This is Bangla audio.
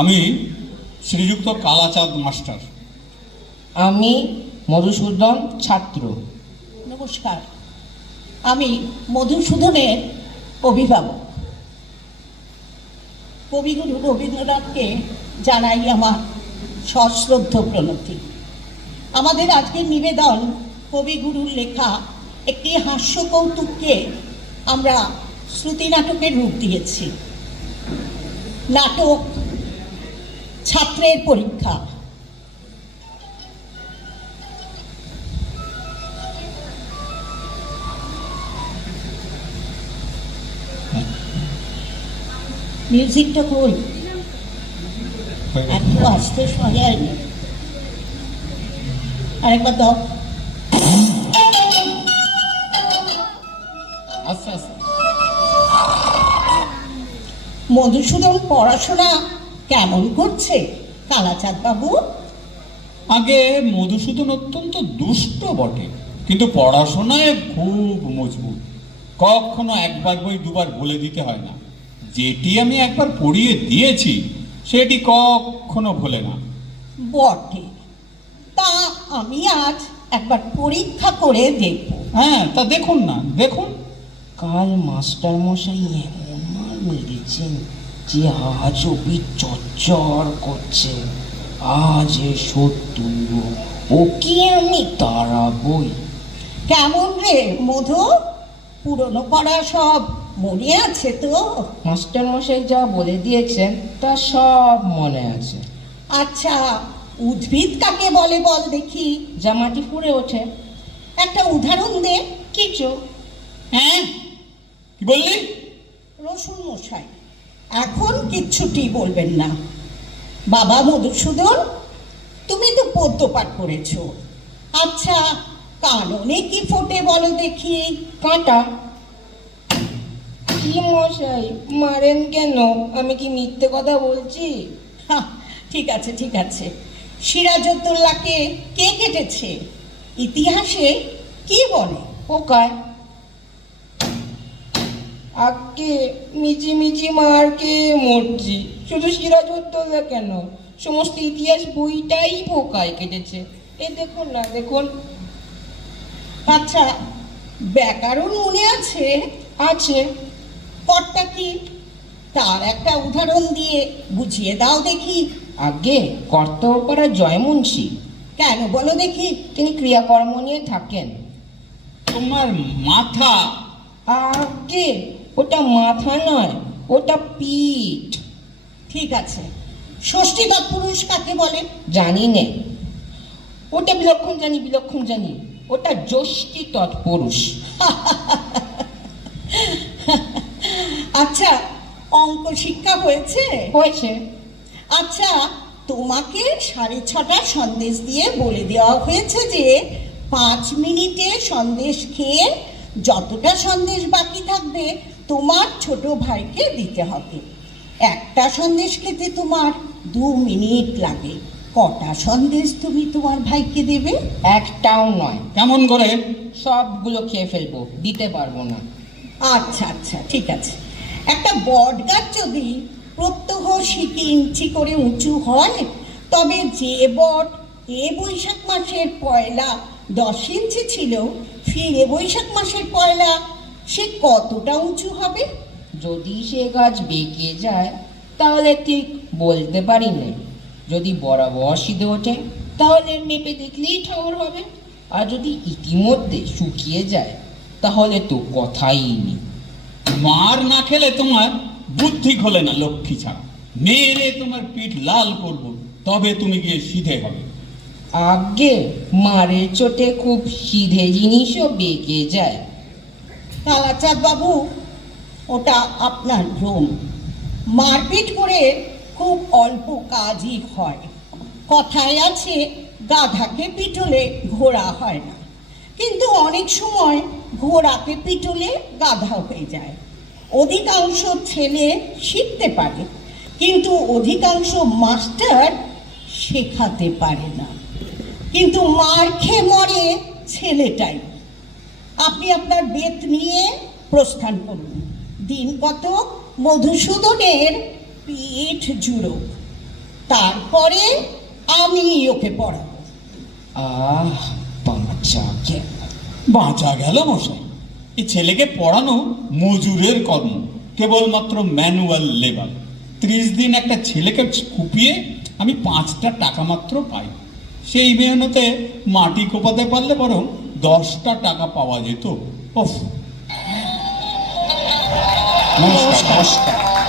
আমি শ্রীযুক্ত কালাচাঁদ মাস্টার। আমি মধুসূদন ছাত্র। নমস্কার, আমি মধুসূদনের অভিভাবক। কবিগুরু রবীন্দ্রনাথকে জানাই আমার সশ্রদ্ধ প্রণতি। আমাদের আজকের নিবেদন কবিগুরুর লেখা একটি হাস্য কৌতুককে আমরা শ্রুতি নাটকের রূপ দিয়েছি। নাটক ছাত্রের পরীক্ষা। মিউজিকটা কই? এত আস্তে সজায়নি, আরেকবার দাও। আচ্ছা আচ্ছা। মধুসূদন পড়াশোনা কেমন করছে কালাচাঁদ বাবু? আগে মধুসূদন অত্যন্ত দুষ্ট বটে, কিন্তু পড়াশোনায় খুব মজবুত। কখনো একবার বই দুবার বলে দিতে হয় না। যেটি আমি একবার পড়িয়ে দিয়েছি সেটি কখনো ভোলে না। বটে, তা আমি আজ একবার পরীক্ষা করে দেখব। হ্যাঁ, তা দেখুন না, দেখুন। কাল মাস্টার মশাই এমন মার মেরেছেন যে আজ অবধি চচ্চর করছে। আজ এ সত্য ওকে আমি তাড়াবই। কেমন রে মধু, পুরনো পড়া সব মনে আছে তো? মাস্টার মশাই যা বলে দিয়েছেন তা সব মনে আছে। আচ্ছা, উদ্ভিদ কাকে বলে বল দেখি? যা মাটি ফুঁড়ে ওঠে। একটা উদাহরণ দে। কিছু। হ্যাঁ, কি বললি? রসুন মশাই এখন কিচ্ছুটি বলবেন না। বাবা মধুসূদন, তুমি তো পদ্য পাঠ করেছো। আচ্ছা, কাননে কি ফোটে বলো দেখি? কাঁটা। কি মশাই মারেন কেন? আমি কি মিথ্যে কথা বলছি? হাহ, ঠিক আছে ঠিক আছে। সিরাজউদ্দৌলাকে কে কেটেছে? ইতিহাসে কি বলে? পোকায়। আগে মিচি মিচি মার কে মরছি। শুধু সিরাজউদ্দৌলা কেন, সমস্ত ইতিহাস বইটাই পোকায় কেটেছে। এই দেখুন না, দেখুন। আচ্ছা, ব্যাকরণ মনে আছে? আছে। কর্তা কি? তার একটা উদাহরণ দিয়ে বুঝিয়ে দাও দেখি। আগে কর্তব্যপাড়া জয়মুন্সী। কেন বলো দেখি? তিনি ক্রিয়াকর্ম নিয়ে থাকেন। তোমার মাথা। আগে ওটা মাথা নয়, ওটা পিঠ। ঠিক আছে, ষষ্ঠী তৎপুরুষ কাকে বলে? জানি নে। ওটা বিলক্ষণ জানি, বিলক্ষণ জানি। ওটা যষ্টি তৎপুরুষ। আচ্ছা, অঙ্ক শিক্ষা হয়েছে? হয়েছে। আচ্ছা, তোমাকে 6:30 সন্দেশ দিয়ে বলে দেওয়া হয়েছে যে 5 মিনিটে সন্দেশ খেয়ে যতটা সন্দেশ বাকি থাকবে তোমার ছোট ভাইকে দিতে হবে। একটা সন্দেশ খেতে তোমার 2 মিনিট লাগে। কটা সন্দেশ তুমি তোমার ভাইকে দেবে? একটাও নয়। কেমন করে? সবগুলো খেয়ে ফেলবো, দিতে পারবো না। আচ্ছা আচ্ছা, ঠিক আছে। একটা বট গাছ যদি প্রত্যহ 1 ইঞ্চি করে উঁচু হয়, তবে যে বট এ বৈশাখ মাসের পয়লা 10 ইঞ্চি ছিল, ফিরে বৈশাখ মাসের পয়লা সে কতটা উঁচু হবে? যদি সে গাছ বেঁকে যায় তাহলে ঠিক বলতে পারি না। যদি বরাবর সিধে ওঠে তাহলে মেপে দেখলেই ঠাউর হবে। আর যদি ইতিমধ্যে শুকিয়ে যায় তাহলে তো কথাই নেই। মার না খেলে তোমার বুদ্ধি খোলে না লক্ষ্মী ছাড়া। মেরে তোমার পিঠ লাল করব, তবে তুমি গিয়ে সিধে হবে। আগে মারের চোটে খুব সিধে জিনিসও বেঁকে যায়। কালাচাঁদ বাবু, ওটা আপনার ভ্রম। মারপিট করে খুব অল্প কাজই হয়। কথায় আছে, গাধাকে পিটলে ঘোড়া হয় না, কিন্তু অনেক সময় ঘোড়াকে পিটলে গাধা হয়ে যায়। অধিকাংশ ছেলে শিখতে পারে, কিন্তু অধিকাংশ মাস্টার শেখাতে পারে না। কিন্তু মার খেয়ে মরে ছেলেটাই। আপনি আপনার বেত নিয়ে প্রস্থান করুন। দিন কত মধুসূদনের পিঠ জুড়ো। তারপরে আমি ওকে পড়াবো। আহ, বাঁচা গেল। বাঁচা গেল মশাই। এই ছেলেকে পড়ানো মজুরের কর্ম, কেবলমাত্র ম্যানুয়াল লেবার। 30 দিন একটা ছেলেকে কুপিয়ে আমি 5টা টাকা মাত্র পাই। সেই মেহনতে মাটি কোপাতে পারলে বরং 10টা টাকা পাওয়া যেত। ওফ। নমস্কার। নমস্কার।